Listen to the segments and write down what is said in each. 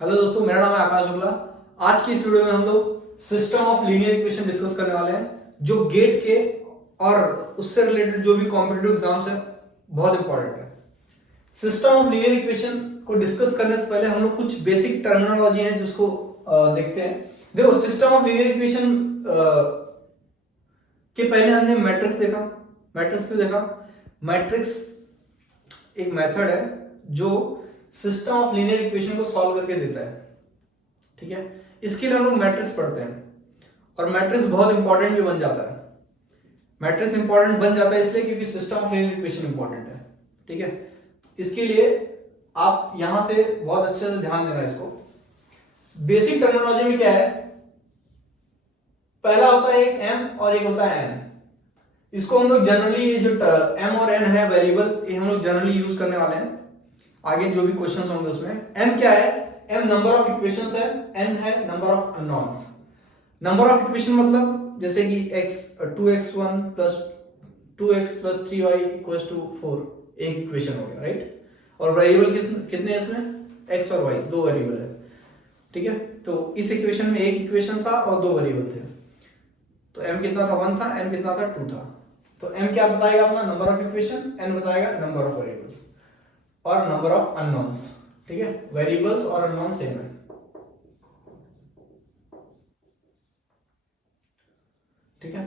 Hello दोस्तों, मेरा नाम है आकाश शुक्ला। आज की इस वीडियो में हम लोग system of linear equation discuss करने वाले हैं, जो गेट के और उससे रिलेटेड जो भी कॉम्पिटिटिव एग्जाम्स है बहुत इंपॉर्टेंट है। सिस्टम ऑफ लीनियर इक्वेशन को डिस्कस करने से पहले हम लोग कुछ बेसिक टर्मिनोलॉजी है जिसको देखते हैं। देखो, सिस्टम ऑफ लीनियर इक्वेशन के पहले हमने मैट्रिक्स देखा। मैट्रिक्स क्यों देखा? मैट्रिक्स एक मेथड है जो सिस्टम ऑफ लीनियर इक्वेशन को सॉल्व करके देता है। ठीक है, इसके लिए हम लोग मैट्रिक्स पढ़ते हैं और मैट्रिक्स बहुत इंपॉर्टेंट भी बन जाता है। मैट्रिक्स इंपॉर्टेंट बन जाता है इसलिए क्योंकि system of linear equation important है। ठीक है, इसके लिए आप यहां से बहुत अच्छे से ध्यान देना। इसको बेसिक टर्मिनोलॉजी में क्या है, पहला होता है एक m और एक होता है n। इसको हम लोग जनरली जो m और n है वेरिएबल, ये हम लोग जनरली यूज करने वाले हैं। आगे जो भी क्वेश्चंस होंगे उसमें m क्या है, m नंबर ऑफ इक्वेशंस है, n है number of unknowns. Number of equation मतलब जैसे कि x 2x1 plus 2x plus 3y equals to 4, एक इक्वेशन हो गया, राइट। और वेरिएबल कितने हैं इसमें, x और y, दो वेरिएबल है। ठीक है, तो इस इक्वेशन में एक इक्वेशन था और दो वेरिएबल थे। तो m कितना था, 1 था, n कितना था, 2 था। तो m क्या बताएगा अपना, नंबर ऑफ इक्वेशन, n बताएगा नंबर ऑफ वेरिएबल्स और नंबर ऑफ अननोन्स। ठीक है, वेरिएबल्स और अननोन सेम है। ठीक है,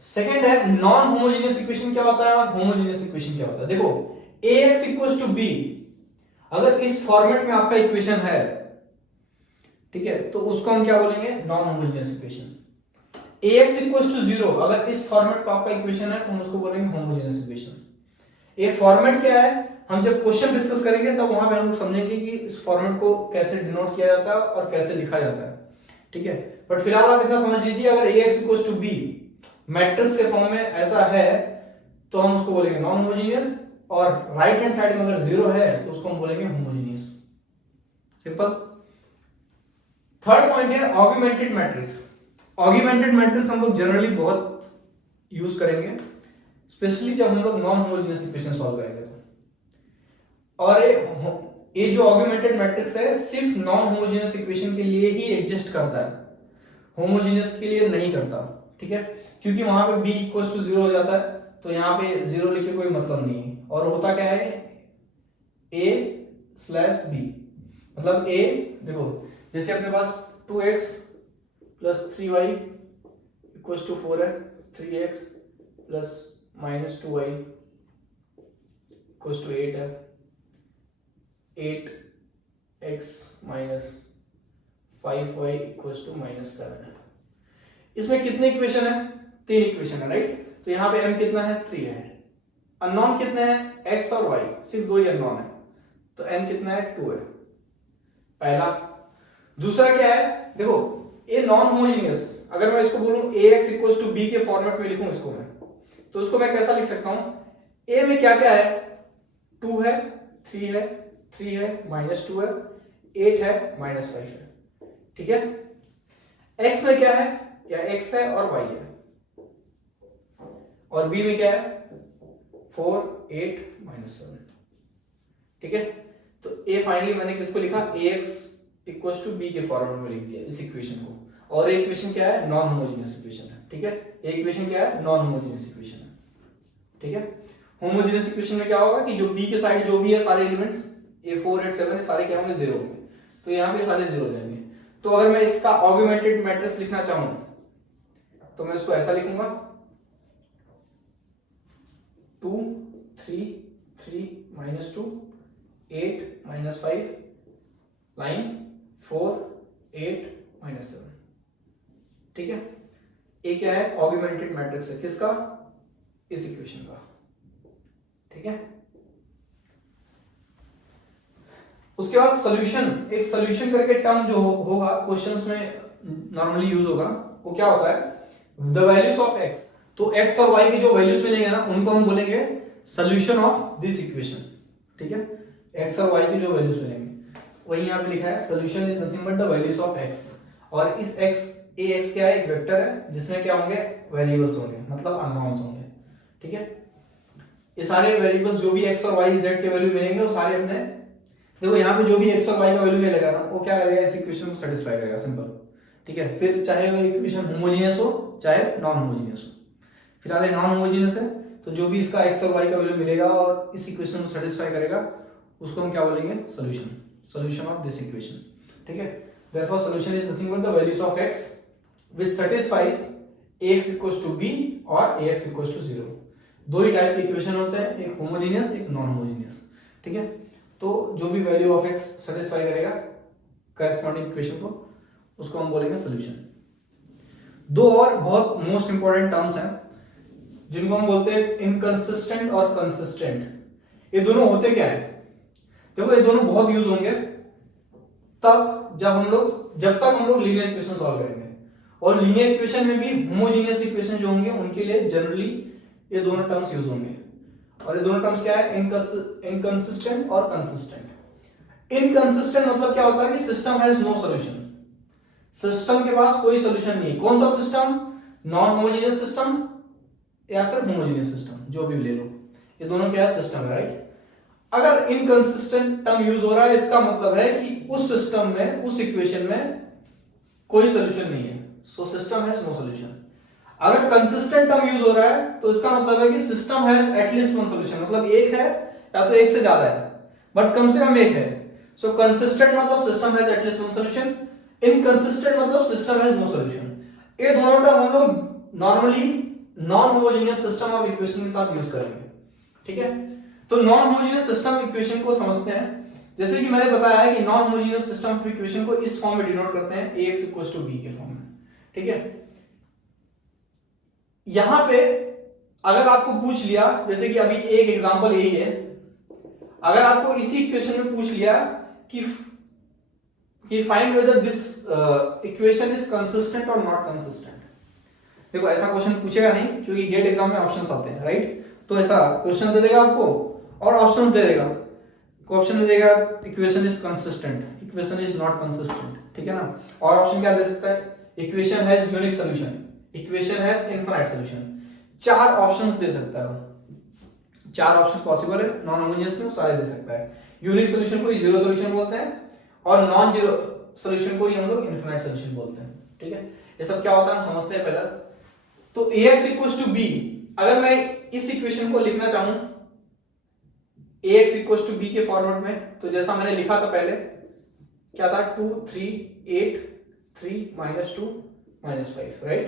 सेकंड है नॉन होमोजेनियस इक्वेशन क्या होता है और होमोजेनियस इक्वेशन क्या होता है। देखो, ax इक्वल्स टू b, अगर इस फॉर्मेट में आपका इक्वेशन है, ठीक है, तो उसको हम क्या बोलेंगे, non homogeneous equation. ax equals to 0, अगर इस फॉर्मेट पर आपका इक्वेशन है तो हम उसको बोलेंगे होमोजेनियस इक्वेशन। ये फॉर्मेट क्या है, हम जब क्वेश्चन डिस्कस करेंगे तब वहां पे हम लोग समझेंगे कि इस फॉर्मेट को कैसे डिनोट किया जाता है और कैसे लिखा जाता है। ठीक है, बट फिलहाल आप इतना समझ लीजिए, अगर ax equals to b matrix के फॉर्म में ऐसा है तो हम उसको बोलेंगे नॉन होमोजेनियस, और राइट हैंड साइड में अगर 0 है तो उसको हम बोलेंगे होमोजेनियस। सिंपल। थर्ड पॉइंट है ऑगमेंटेड मैट्रिक्स। ऑगमेंटेड मैट्रिक्स हम लोग जनरली बहुत यूज करेंगे, स्पेशली जब हम लोग नॉन होमोजेनियस इक्वेशन सॉल्व करेंगे तो। और ये जो ऑगमेंटेड मैट्रिक्स है सिर्फ नॉन होमोजेनियस इक्वेशन के लिए ही एग्जिस्ट करता है, होमोजेनियस के लिए नहीं करता। ठीक है, क्योंकि वहां पे b इक्वल्स टू 0 हो जाता है, तो यहाँ पे 0 लिखे कोई मतलब नहीं है। और होता क्या है, a स्लैश b, मतलब a, देखो जैसे अपने पास 2x plus 3y equals to 4 है, 3x plus minus 2y equals to 8 है, 8x minus 5y equals to minus 7 है। इसमें कितने इक्वेशन है, 3 इक्वेशन है, राइट। तो यहाँ पे m कितना है, 3 है। अननोन कितने हैं, x और y, सिर्फ दो ही अननोन है, तो n कितना है, 2 है। पहला। दूसरा क्या है, देखो ये नॉन होमोजेनियस, अगर मैं इसको बोलूं ax इक्वल्स टू b के फॉर्मेट में लिखूं इसको मैं, तो उसको मैं कैसा लिख सकता हूं, a में क्या क्या है, 2 है, 3 है, 3 है, माइनस 2 है, 8 है, माइनस 5 है। ठीक है, x में क्या है, या x है और y है, और b में क्या है, 4, 8, माइनस 7। ठीक है, तो a फाइनली मैंने किसको लिखा, ax इक्वल्स टू b के फॉर्मेट में लिख दिया इस इक्वेशन को। और ये इक्वेशन क्या है, नॉन होमोजेनियस इक्वेशन है। ठीक है, ये इक्वेशन क्या है, नॉन होमोजेनियस इक्वेशन है। ठीक है, होमोजेनियस इक्वेशन में क्या होगा कि जो b के साइड जो भी है सारे एलिमेंट्स, a 4, 8, 7 सारे क्या होंगे, 0 होंगे, तो यहाँ पे सारे 0 हो जाएंगे। तो अगर मैं इसका ऑगमेंटेड मैट्रिक्स लिखना चाहूं तो मैं इसको ऐसा लिखूंगा, 2, 3, 3, माइनस 2, 8, माइनस 5, लाइन 4, 8, माइनस 7। ठीक है, ये क्या है, ऑगमेंटेड मैट्रिक्स है, किसका, इस इक्वेशन का। ठीक है, उसके बाद सॉल्यूशन, एक सॉल्यूशन करके टर्म जो होगा क्वेश्चंस में नॉर्मली यूज होगा, वो क्या होता है, द वैल्यूज ऑफ x। तो x और y के जो वैल्यूज मिलेंगे ना उनको हम बोलेंगे सॉल्यूशन ऑफ दिस इक्वेशन। ठीक है, x और y के जो वैल्यूज मिलेंगे वही यहाँ पे लिखा है, solution is nothing but the values of x। और इस x, ax क्या है, एक वेक्टर है जिसमें क्या होंगे, वेरिएबल्स होंगे, मतलब अननोन्स होंगे। ठीक है, ये सारे वेरिएबल्स जो भी x और y z के वैल्यू मिलेंगे वो सारे अपने देखो यहाँ पे जो भी एक्स और वाई का वैल्यू मिलेगा ना वो क्या करेगा, इस इक्वेशन को सेटिस्फाई करेगा, सिंपल। ठीक है, फिर चाहे वो इक्वेशन होमोजीनियस हो चाहे नॉन होमोजीनियस हो। फिलहाल ये नॉन होमोजीनियस है, तो जो भी इसका एक्स और वाई का वैल्यू मिलेगा और इस इक्वेशन को सेटिस्फाई करेगा उसको हम क्या बोलेंगे, solution, solution of this equation. ठीक है, therefore solution is nothing but the values of x which satisfies ax equals to b और ax equals to 0। दो ही टाइप के इक्वेशन होते हैं, एक होमोजीनियस एक नॉन होमोजीनियस। ठीक है, तो जो भी वैल्यू ऑफ x सेटिस्फाई करेगा करस्पॉन्डिंग इक्वेशन को उसको हम बोलेंगे सोल्यूशन। दो और बहुत मोस्ट इंपॉर्टेंट टर्म्स हैं जिनको हम बोलते हैं इनकंसिस्टेंट और कंसिस्टेंट। ये दोनों होते क्या है, देखो ये दोनों बहुत यूज होंगे तब जब तक हम लोग लीनियर इक्वेशन सॉल्व करेंगे, और लीनियर इक्वेशन में भी होमोजेनियस इक्वेशन जो होंगे उनके लिए जनरली ये दोनों टर्म्स यूज होंगे। और ये दोनों टर्म्स क्या है, इनकंसिस्टेंट और कंसिस्टेंट। इनकंसिस्टेंट मतलब क्या होता है कि system has no solution, system के पास कोई सॉल्यूशन नहीं है। कौन सा सिस्टम, नॉन होमोजेनियस सिस्टम या फिर होमोजेनियस सिस्टम, जो भी ले लो, ये दोनों क्या है, सिस्टम है, राइट। अगर इनकंसिस्टेंट टर्म यूज हो रहा है इसका मतलब है कि उस सिस्टम में, उस इक्वेशन में कोई सॉल्यूशन नहीं है, so system has no solution. अगर कंसिस्टेंट टर्म यूज हो रहा है तो इसका मतलब है कि system has at least one solution, मतलब एक है या तो एक से ज्यादा है बट कम से कम एक है। सो कंसिस्टेंट मतलब system has at least one solution, inconsistent मतलब सिस्टम हैज नो सॉल्यूशन। ये दोनों टर्म हम लोग normally non homogeneous system of equation के साथ यूज करेंगे। ठीक है, तो नॉन होमोजेनियस सिस्टम इक्वेशन को समझते हैं। जैसे कि मैंने बताया है कि non homogeneous system of equation को इस फॉर्म में डिनोट करते हैं, ax इक्वल्स टू b के फॉर्म में। ठीक है, यहां पे अगर आपको पूछ लिया, जैसे कि अभी एक एग्जांपल यही है, अगर आपको इसी इक्वेशन में पूछ लिया कि find whether this equation is consistent और नॉट कंसिस्टेंट। देखो ऐसा क्वेश्चन पूछेगा नहीं क्योंकि गेट एग्जाम में ऑप्शंस आते हैं, राइट। तो ऐसा क्वेश्चन दे देगा आपको और ऑप्शंस दे देगा। ऑप्शन में देगा equation is consistent, equation is not consistent, ठीक है ना। और ऑप्शन क्या दे सकता है, equation has unique solution, equation has infinite solution. चार ऑप्शंस दे सकता है, चार ऑप्शन पॉसिबल है नॉन होमोजेनियस में, सारे दे सकता है। यूनिक सॉल्यूशन को जीरो सॉल्यूशन बोलते हैं और नॉन जीरो सॉल्यूशन को हम लोग इनफिनिट सॉल्यूशन बोलते हैं। ठीक है, ये सब क्या होता है हम समझते हैं पहले। तो ax इक्वल्स टू b, अगर मैं इस इक्वेशन को लिखना चाहूं ax इक्वल्स टू b के फॉर्मेट में, तो जैसा मैंने लिखा था पहले, क्या था 2 3 8 3 -2 -5, right,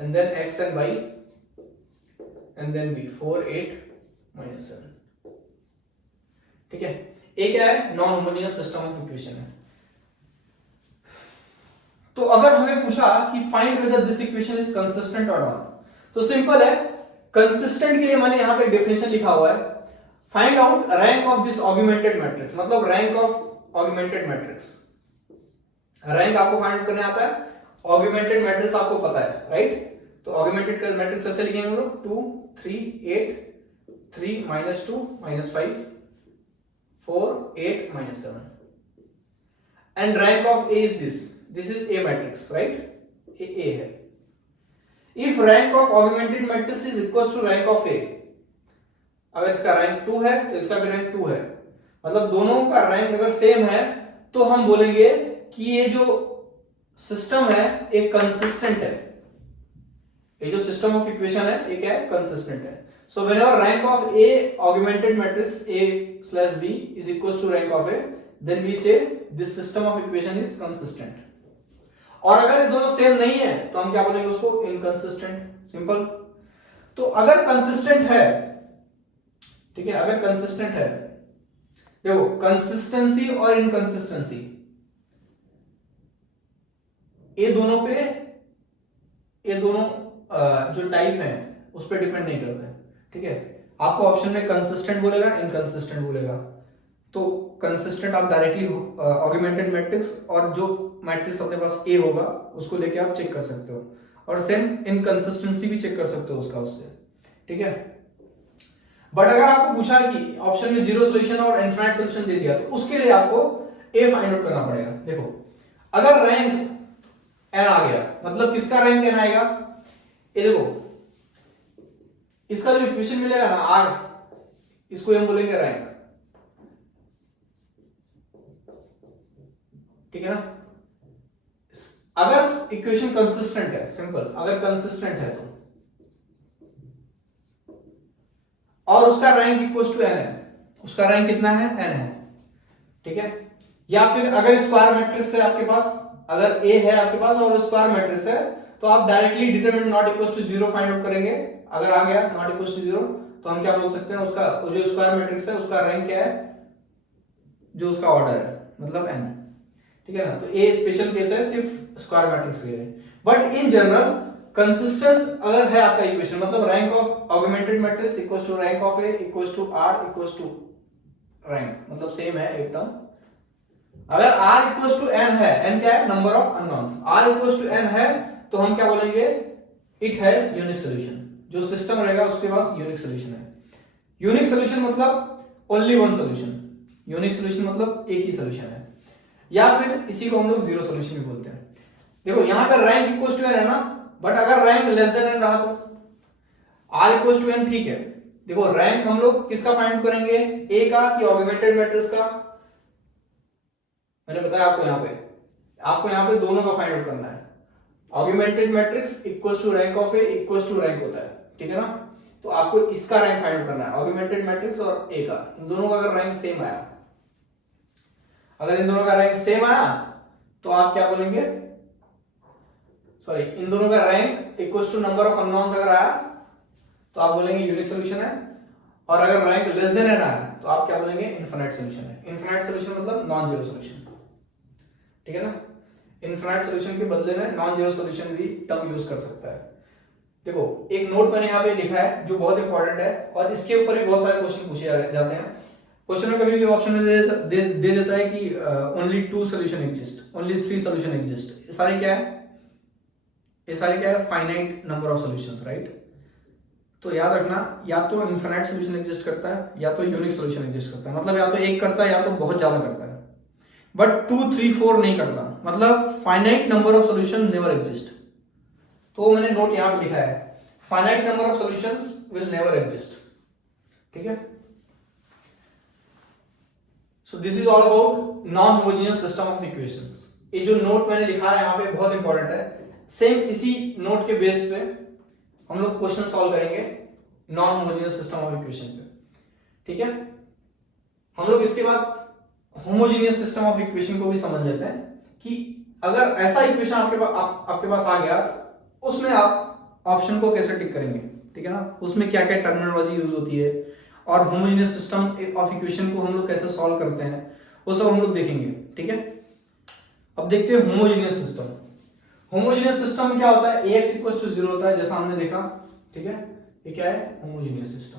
and then x and y and then b 4 8 -7। ठीक है, ये क्या है, non homogeneous system of equation है। तो अगर हमें पूछा कि find whether this equation is consistent और नॉट, तो सिंपल है, कंसिस्टेंट के लिए मैंने यहां पे डेफिनेशन लिखा हुआ है, find out rank of this augmented matrix, मतलब rank of augmented matrix. Rank आपको फाइंड आउट करने आता है, ऑगमेंटेड मैट्रिक्स आपको पता है, राइट। तो ऑगमेंटेड मैट्रिक्स ऐसे लिखेंगे हम लोग 2 3 8 3 -2 -5 4 8 -7, and rank of A is this is A matrix, right, A है। If rank of augmented matrix is equal to rank of A, अगर इसका रैंक 2 है तो इसका भी रैंक 2 है, मतलब दोनों का रैंक अगर सेम है तो हम बोलेंगे कि ये जो सिस्टम है एक कंसिस्टेंट है, ये जो सिस्टम ऑफ इक्वेशन है ये क्या है, कंसिस्टेंट है। So whenever rank of A augmented matrix a/b is equal to rank of A, then we say this system of equation is consistent. और अगर ये दोनों सेम नहीं है तो हम क्या बोलेंगे उसको, इनकंसिस्टेंट, सिंपल। तो अगर कंसिस्टेंट है, ठीक है, अगर कंसिस्टेंट है, देखो कंसिस्टेंसी और इनकंसिस्टेंसी ये दोनों पे, ये दोनों जो टाइप है उस पर डिपेंड नहीं करते। ठीक है, आपको ऑप्शन में कंसिस्टेंट बोलेगा, इनकंसिस्टेंट बोलेगा, तो कंसिस्टेंट आप डायरेक्टली ऑगमेंटेड मैट्रिक्स और जो मैट्रिक्स अपने पास ए होगा उसको लेके आप चेक कर सकते हो, और सेम इनकंसिस्टेंसी भी चेक कर सकते हो उसका उससे। ठीक है, बट अगर आपको पूछा कि ऑप्शन में जीरो सॉल्यूशन और इनफिनिट सॉल्यूशन दे दिया तो उसके लिए आपको ए फाइंड आउट करना पड़ेगा। देखो अगर रैंक एन आ गया, मतलब किसका रैंक एन आएगा, ये देखो इसका जो इक्वेशन मिलेगा ना आर, इसको हम बोलेंगे रैंक। ठीक है ना। अगर इक्वेशन कंसिस्टेंट है, सिंपल, अगर कंसिस्टेंट है तो, और उसका रैंक इक्वल टू एन है, उसका रैंक कितना है, एन है, ठीक है। या फिर अगर स्क्वायर मैट्रिक्स है आपके पास, अगर ए है आपके पास और स्क्वायर मैट्रिक्स है, तो आप directly determinant not equal to zero find out करेंगे। अगर आ गया नॉट इक्वल टू जीरो, तो हम क्या बोल सकते हैं, उसका जो स्क्वायर मैट्रिक्स है उसका रैंक क्या है, जो उसका ऑर्डर है, मतलब एन, ठीक है ना। तो ए स्पेशल केस है सिर्फ स्क्वायर मैट्रिक्स के लिए। बट इन जनरल कंसिस्टेंट अगर है आपका इक्वेशन, मतलब rank of augmented matrix equals to rank of A equals to r equals to rank, मतलब सेम है एक टर्म। अगर r इक्वल्स टू n है, n क्या है, number of unknowns, r equals to n है, तो हम क्या बोलेंगे, इट हैज यूनिक सॉल्यूशन। जो सिस्टम रहेगा उसके पास यूनिक सॉल्यूशन है। यूनिक सॉल्यूशन मतलब only one solution, unique solution मतलब एक ही सॉल्यूशन है, या फिर इसी को हम लोग जीरो सॉल्यूशन भी बोलते हैं। देखो यहां पे रैंक इक्वल्स टू n है ना, बट अगर रैंक लेस देन n रहा तो r इक्वल्स टू n, ठीक है। देखो रैंक हम लोग किसका फाइंड करेंगे, a का कि ऑगमेंटेड मैट्रिक्स का, मैंने बताया आपको यहाँ पे दोनों का फाइंड आउट करना है। Augmented matrix equals to rank of A equals to rank होता है, ठीक है ना। तो आपको इसका रैंक फाइंड आउट करना है, ऑगमेंटेड मैट्रिक्स और ए का, इन दोनों का अगर रैंक सेम आया, अगर इन दोनों का रैंक सेम आया तो आप क्या बोलेंगे, सॉरी, इन दोनों का rank equals to number of unknowns अगर आया तो आप बोलेंगे यूनिक सॉल्यूशन है, और अगर रैंक लेस देन एन आया तो आप क्या बोलेंगे, इनफिनिट सॉल्यूशन है। इनफिनिट सॉल्यूशन मतलब नॉन जीरो सॉल्यूशन, ठीक है ना। इनफिनिट सॉल्यूशन के बदले में नॉन जीरो सॉल्यूशन भी टर्म यूज कर सकता है। देखो एक नोट मैंने यहाँ पे लिखा है जो बहुत इंपॉर्टेंट है, और इसके ऊपर भी बहुत सारे क्वेश्चन पूछे जाते हैं। क्वेश्चन में कभी भी ऑप्शन में दे देता है कि only two solution exist, only three solution exist. ये सारे क्या है, ये सारे क्या है, finite number of solutions, right. तो याद रखना, या तो इनफिनिट सॉल्यूशन एग्जिस्ट करता है या तो यूनिक सॉल्यूशन एग्जिस्ट करता है, मतलब या तो एक करता है या तो बहुत ज्यादा करता है, बट 2 3 4 नहीं करता, मतलब finite number of solution never exist. तो मैंने नोट यहां पे लिखा है, finite number of solutions will never exist, ठीक है। So this is all about non homogeneous system of equations. ये जो नोट मैंने लिखा है यहाँ पे बहुत इंपॉर्टेंट है। सेम इसी नोट के बेस पे हम लोग क्वेश्चन सॉल्व करेंगे non homogeneous system of equation पे, ठीक है। हम लोग इसके बाद होमोजेनियस सिस्टम ऑफ इक्वेशन को भी समझ लेते हैं कि अगर ऐसा इक्वेशन आपके पास आ गया, उसमें आप ऑप्शन को कैसे टिक करेंगे, ठीक है ना, उसमें क्या क्या टर्मिनोलॉजी यूज होती है, और होमोजेनियस सिस्टम ऑफ इक्वेशन को हम लोग कैसे सॉल्व करते हैं, वो सब हम लोग देखेंगे, ठीक है। अब देखते हैं होमोजेनियस सिस्टम। होमोजेनियस सिस्टम में क्या होता है, ax इक्वल टू 0 होता है, जैसा हमने देखा, ठीक है। ये क्या है, होमोजेनियस सिस्टम।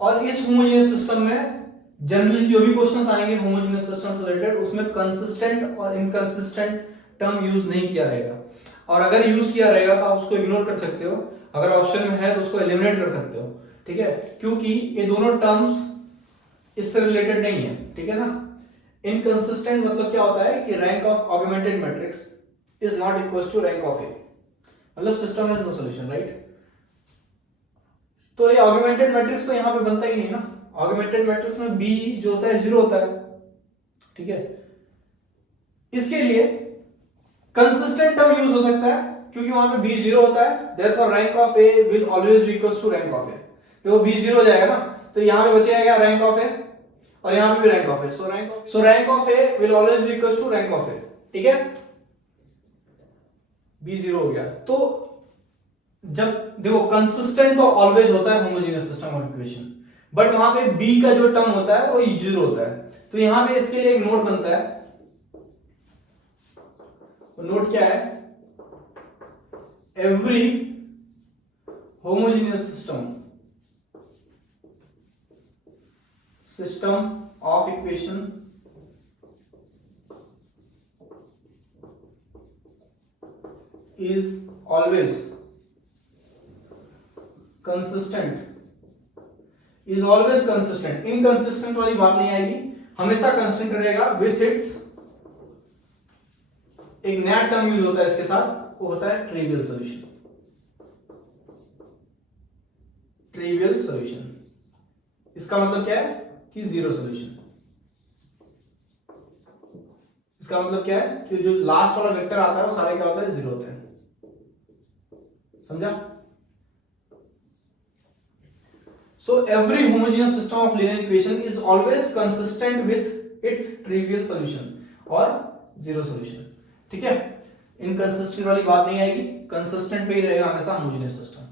और इस होमोजेनियस सिस्टम में जनरली जो भी क्वेश्चंस आएंगे होमोजेनियस सिस्टम से रिलेटेड, उसमें कंसिस्टेंट और इनकंसिस्टेंट टर्म यूज नहीं किया रहेगा, और अगर यूज किया रहेगा तो आप उसको इग्नोर कर सकते हो, अगर ऑप्शन में है तो उसको एलिमिनेट कर सकते हो, ठीक है, क्योंकि ये दोनों टर्म्स इससे रिलेटेड नहीं है, ठीक है ना। इनकंसिस्टेंट मतलब क्या होता है कि rank of augmented matrix is not equal to rank of A, मतलब system has no solution, right. तो ये ऑगमेंटेड मैट्रिक्स तो यहां पे बनता ही नहीं ना, ऑगमेंटेड मैट्रिक्स में बी जो होता है 0 होता है, ठीक है। इसके लिए कंसिस्टेंट टर्म यूज हो सकता है, क्योंकि वहां पे बी 0 होता है, therefore rank of A will always be equal to rank of A. तो बी 0 हो जाएगा ना, तो यहां पे बचेगा रैंक ऑफ ए, और यहां पे भी rank of A, so rank of A will always be equal to rank of A, ठीक है। बी 0 हो गया, तो जब देखो कंसिस्टेंट तो ऑलवेज होता है homogeneous system of equation, but वहां पे बी का जो टर्म होता है वो 0 होता है, तो यहां पे इसके लिए एक नोट बनता है। नोट क्या है, every homogeneous system of equation is always consistent, is always consistent, inconsistent वाली बात नहीं आएगी, हमेशा कंसिस्टेंट रहेगा विथ इट्स, एक नया टर्म यूज होता है इसके साथ, वो होता है ट्रिवियल सॉल्यूशन, ट्रिवियल सॉल्यूशन, इसका मतलब क्या है कि जीरो सोल्यूशन। इसका मतलब क्या है कि जो लास्ट वाला वेक्टर आता है वो सारे क्या होते हैं, जीरो होते हैं। समझा? So every homogeneous system of linear equation is always consistent with its trivial solution और zero solution। ठीक है, इनकंसिस्टेंट वाली बात नहीं आएगी, कंसिस्टेंट पे ही रहेगा हमेशा होमोजेनियस सिस्टम।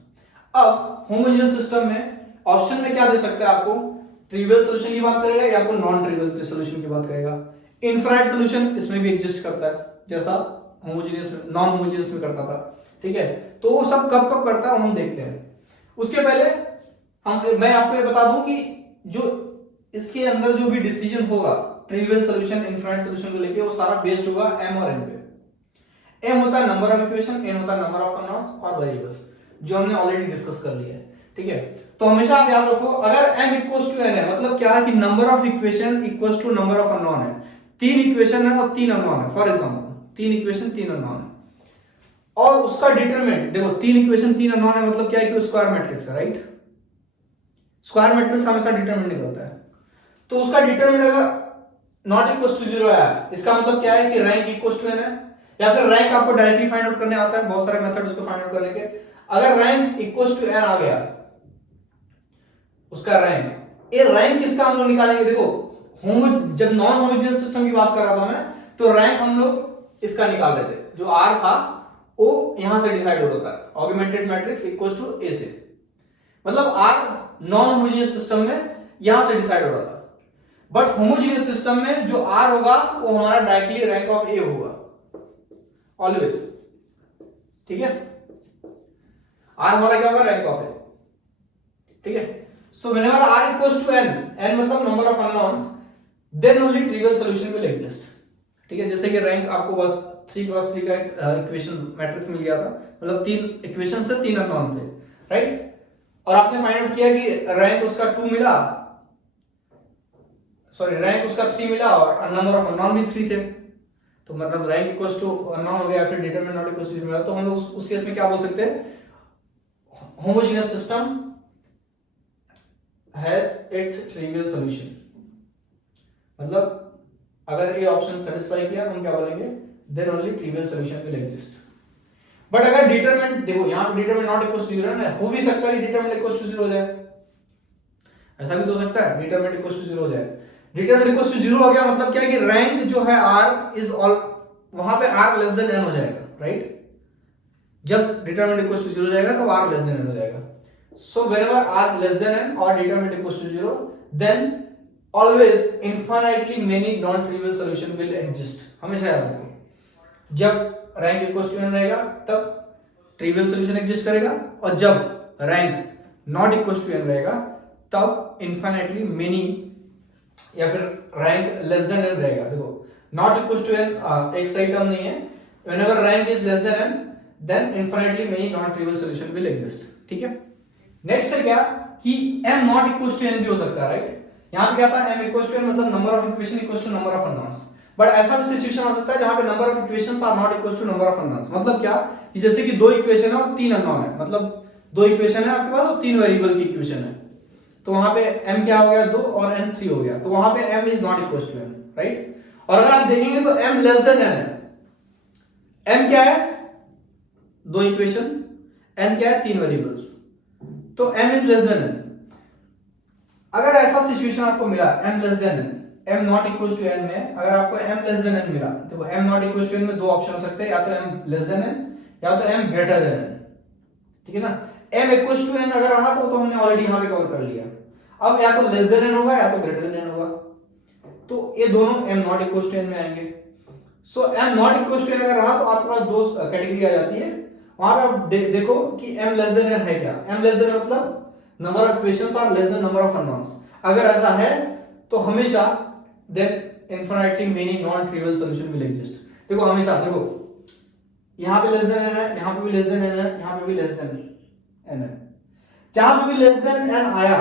अब होमोजेनियस सिस्टम में ऑप्शन में क्या दे सकता है आपको, ट्रिवियल सॉल्यूशन की बात करेगा या तो नॉन ट्रिवियल सॉल्यूशन की बात करेगा। इनफाइनाइट सॉल्यूशन इसमें भी एग्जिस्ट करता है, जैसा होमोजेनियस नॉन होमोजेनियस में करता था। ठीक है, तो वो सब कब कब करता है हम देखते हैं। उसके पहले मैं आपको ये बता दूं कि जो इसके अंदर जो भी डिसीजन होगा ट्रिवियल सॉल्यूशन इनफाइनाइट सॉल्यूशन को लेके, वो सारा बेस्ड होगा एम और एन पे। एम होता है नंबर ऑफ इक्वेशन, एन होता है नंबर ऑफ अननोन्स और वेरिएबल्स, जो हमने ऑलरेडी डिस्कस कर लिया है। ठीक है, तो हमेशा आप याद रखो, अगर m इक्वल्स टू n है, मतलब क्या है कि number of equation equals to number of unknown है। 3 इक्वेशन है और 3 अननोन है, फॉर एग्जांपल 3 इक्वेशन 3 अननोन है, और उसका डिटरमिनेंट देखो, 3 इक्वेशन 3 अननोन है, मतलब क्या है कि स्क्वायर मैट्रिक्स है, राइट। स्क्वायर मैट्रिक्स हमेशा डिटरमिनेंट निकलता है, तो उसका डिटरमिनेंट अगर नॉट इक्वल्स टू 0 है, इसका मतलब क्या है कि रैंक इक्वल्स टू n है, या फिर रैंक आपको डायरेक्टली फाइंड आउट करने आता है, बहुत सारे मेथड उसको फाइंड आउट करने के। अगर रैंक इक्वल्स टू n आ गया, उसका रैंक, ये रैंक किसका हम लोग निकालेंगे, देखो जब नॉन होमोजेनियस सिस्टम की बात कर रहा था मैं, तो रैंक हम लोग इसका निकाल रहे थे, जो r था वो यहां से डिसाइड होता है, augmented matrix equals to a से, मतलब r नॉन होमोजेनियस सिस्टम में यहां से डिसाइड हो रहा था। बट होमोजेनियस सिस्टम में जो r होगा वो हमारा डायरेक्टली रैंक ऑफ a होगा ऑलवेज। ठीक है, r हमारा क्या होगा, रैंक ऑफ a। ठीक है, so whenever r equals to n, n मतलब number of unknowns, then only trivial solution will exist. ठीक है, जैसे कि रैंक आपको बस 3x3 का इक्वेशन मैट्रिक्स मिल गया था, मतलब 3 इक्वेशन से 3 अननोन थे, राइट। और आपने फाइंड आउट किया कि रैंक उसका 2 मिला, सॉरी रैंक उसका 3 मिला और नंबर ऑफ अननोन भी 3 थे, तो मतलब रैंक इक्वल्स टू अननोन हो गया, फिर डिटरमिनेंट नॉट इक्वल्स टू 0 मिला, तो हम लोग उस केस में क्या बोल सकते हैं, homogeneous system has its trivial solution. मतलब अगर ये ऑप्शन सेटिस्फाई किया तो हम क्या बोलेंगे, then only trivial solution will exist. But अगर डिटरमिनेंट देखो, यहां पे डिटरमिनेंट नॉट इक्वल्स टू 0 है, हो भी सकता है डिटरमिनेंट इक्वल्स टू 0 हो जाए, ऐसा भी तो हो सकता है डिटरमिनेंट इक्वल्स टू 0 हो जाए। डिटरमिनेंट इक्वल्स टू 0 हो गया, मतलब क्या है कि रैंक जो है r इज ऑल, वहां पे r लेस देन n हो जाएगा, राइट। जब डिटरमिनेंट इक्वल्स टू 0 हो जाएगा तो r लेस देन n हो जाएगा। So whenever r less than n और determinant equals to 0, then always infinitely many non trivial solution will exist. हमेशा याद रखो, जब रैंक इक्वल्स टू n रहेगा तब ट्रिवियल सॉल्यूशन एग्जिस्ट करेगा, और जब rank not equals to n रहेगा तब इनफाइनाइटली मेनी या फिर रैंक लेस देन n रहेगा। देखो नॉट इक्वल्स टू n एक सही टर्म नहीं है, whenever rank is less than n then infinitely many non trivial solution will exist. ठीक है, नेक्स्ट है क्या कि m not equals to n भी हो सकता है, राइट। यहां पे क्या था, m इक्वल्स टू n मतलब number of equation equals to number of unknowns. But ऐसा भी सिचुएशन आ सकता है जहां पे number of equations are not equals to number of unknowns. मतलब क्या कि जैसे कि 2 इक्वेशन है और 3 अननोन है, मतलब 2 इक्वेशन है आपके पास और 3 वेरिएबल की इक्वेशन है, तो वहां पे m क्या हो गया 2 और n 3 हो गया, तो वहां पे m is not equals to n, right. और अगर आप देखेंगे तो m लेस देन n है, m क्या है 2 इक्वेशन, n क्या है 3 वेरिएबल्स, तो m is less than n। अगर ऐसा सिचुएशन आपको मिला m less than n, m not equals to n में अगर आपको m लेस देन n मिला, देखो m not equals to n में दो ऑप्शन हो सकते हैं, या तो m लेस देन n या तो m ग्रेटर देन n। ठीक है ना, m इक्वल्स टू n अगर रहा तो हमने ऑलरेडी यहां पे कवर कर लिया। अब या तो लेस देन n होगा या तो ग्रेटर देन n होगा, तो ये दोनों m not equals to n में आएंगे। So m not equals to n अगर रहा तो आपके पास दो कैटेगरी आ जाती है, वहां पे आप देखो कि m लेस देन n है क्या। m लेस देन मतलब number of equations are less than number of unknowns. अगर ऐसा है तो हमेशा then infinitely many non trivial solution will exist. देखो हमेशा देखो, यहां पे लेस देन n है, यहां पे भी लेस देन n है, यहां पे भी लेस देन n है, जहां पे भी लेस देन n आया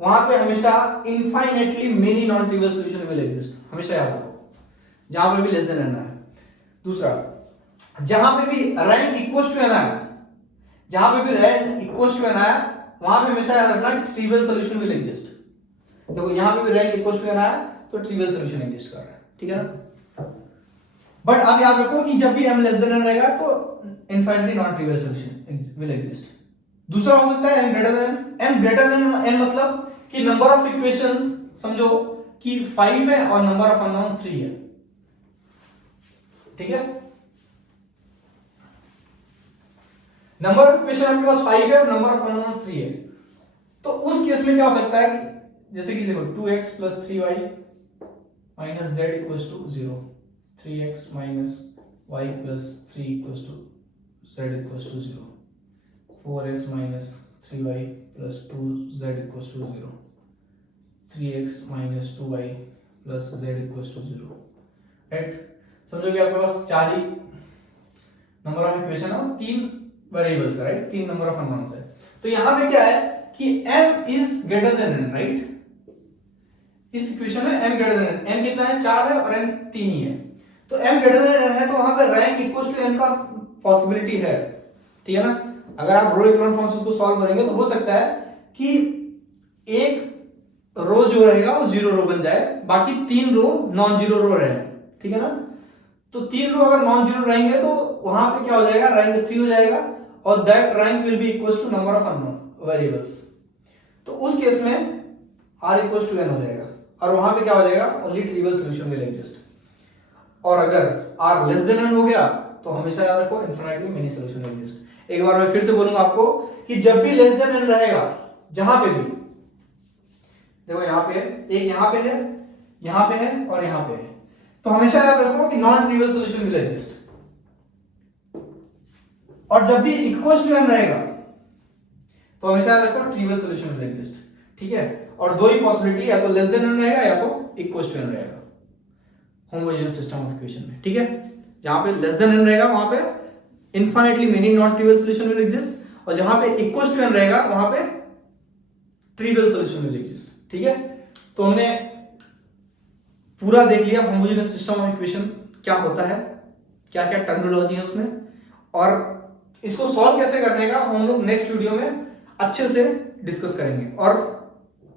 वहां पे हमेशा infinitely many non trivial solution will exist. हमेशा याद रखो, जहां पे भी लेस देन n आया। दूसरा, जहां पे भी रैंक इक्वल्स टू n आया, जहां पे भी रैंक इक्वल्स टू n आया वहां पे हमेशा याद रखना ट्रिवियल सोल्यूशन विल एग्जिस्ट। देखो यहाँ पे भी रैंक इक्वल टू एन आया तो ट्रिवियल सोल्यूशन एग्जिस्ट कर रहा है, ठीक है ना। बट आप याद रखो कि जब भी m लेस देन n रहेगा तो infinitely non trivial solution will exist. दूसरा हो सकता है m greater than n। m greater than n मतलब कि नंबर ऑफ इक्वेशंस समझो कि 5 है और नंबर ऑफ अननोन्स 3 है, ठीक है। नंबर ऑफ इक्वेशन आपके पास 5 है और नंबर ऑफ अननोन्स 3 है, तो उस केस में क्या हो सकता है कि जैसे कि देखो 2x + 3y - z = 0, 3x - y + 3 = z = 0, 4x - 3y + 2z = 0, 3x - 2y + z = 0, right. समझो कि आपके पास 4 ही नंबर ऑफ इक्वेशन है और 3 वेरिएबल्स है, राइट, 3 नंबर ऑफ अननोन्स है। तो यहां पे क्या है कि m is greater than n, right. इस इक्वेशन में m greater than n, m कितना है 4 है और n 3 ही है, तो m ग्रेटर देन n है तो वहां पे रैंक इक्वल टू n का पॉसिबिलिटी है, ठीक है ना। अगर आप रो इकोलॉन फॉर्म से इसको सॉल्व करेंगे तो हो सकता है कि एक रो जो रहेगा वो 0 रो बन जाए, बाकी 3 रो नॉन जीरो रो रहे, ठीक है ना। तो 3 रो अगर नॉन जीरो रहेंगे तो वहां पे क्या हो जाएगा, रैंक 3 हो जाएगा और that rank will be equal to number of unknown variables. तो उस केस में r इक्वल टू n हो जाएगा और वहां पे क्या हो जाएगा, only trivial solution will exist. और अगर r लेस देन n हो गया तो हमेशा याद रखो इनफिनिटली मेनी सॉल्यूशन एग्जिस्ट। एक बार मैं फिर से बोलूंगा आपको कि जब भी लेस देन n रहेगा, जहां पे भी देखो यहाँ पे एक यहाँ पे है, यहाँ पे है और यहाँ पे है, तो हमेशा याद रखो कि non trivial solution will exist. और जब भी इक्वल टू n रहेगा तो हमेशा याद रखो ट्रिवियल सॉल्यूशन विल एग्जिस्ट, ठीक है। और दो ही पॉसिबिलिटी, या तो लेस देन n रहेगा या तो इक्वल टू n रहेगा होमोजेनियस सिस्टम ऑफ इक्वेशन में, ठीक है। जहां पे लेस देन n रहेगा वहां पे infinitely many non trivial solution will exist, और जहां पे इक्वल टू n रहेगा वहां पे ट्रिवियल सॉल्यूशन विल एग्जिस्ट, ठीक है। तो हमने पूरा देख लिया होमोजेनियस सिस्टम ऑफ इक्वेशन क्या होता है, क्या क्या टर्मिनोलॉजी है उसमें, और इसको सॉल्व कैसे करने का हम लोग नेक्स्ट वीडियो में अच्छे से डिस्कस करेंगे और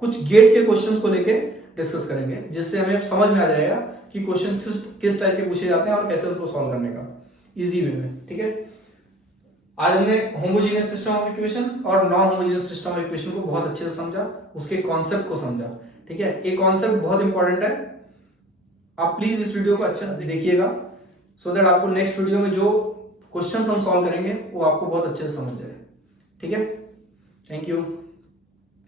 कुछ गेट के क्वेश्चंस को लेके डिस्कस करेंगे, जिससे हमें समझ में आ जाएगा कि क्वेश्चंस किस टाइप के पूछे जाते हैं और कैसे उनको सॉल्व करने का इजी वे में, ठीक है। आज हमने होमोजेनियस सिस्टम ऑफ इक्वेशन और non homogeneous system of equation को बहुत अच्छे से समझा, उसके कॉन्सेप्ट को समझा, ठीक है। ये कॉन्सेप्ट बहुत इंपॉर्टेंट है, आप प्लीज इस वीडियो को अच्छे से देखिएगा सो दैट आपको नेक्स्ट वीडियो में जो क्वेश्चंस हम सॉल्व करेंगे वो आपको बहुत अच्छे से समझ जाए, ठीक है। Thank you.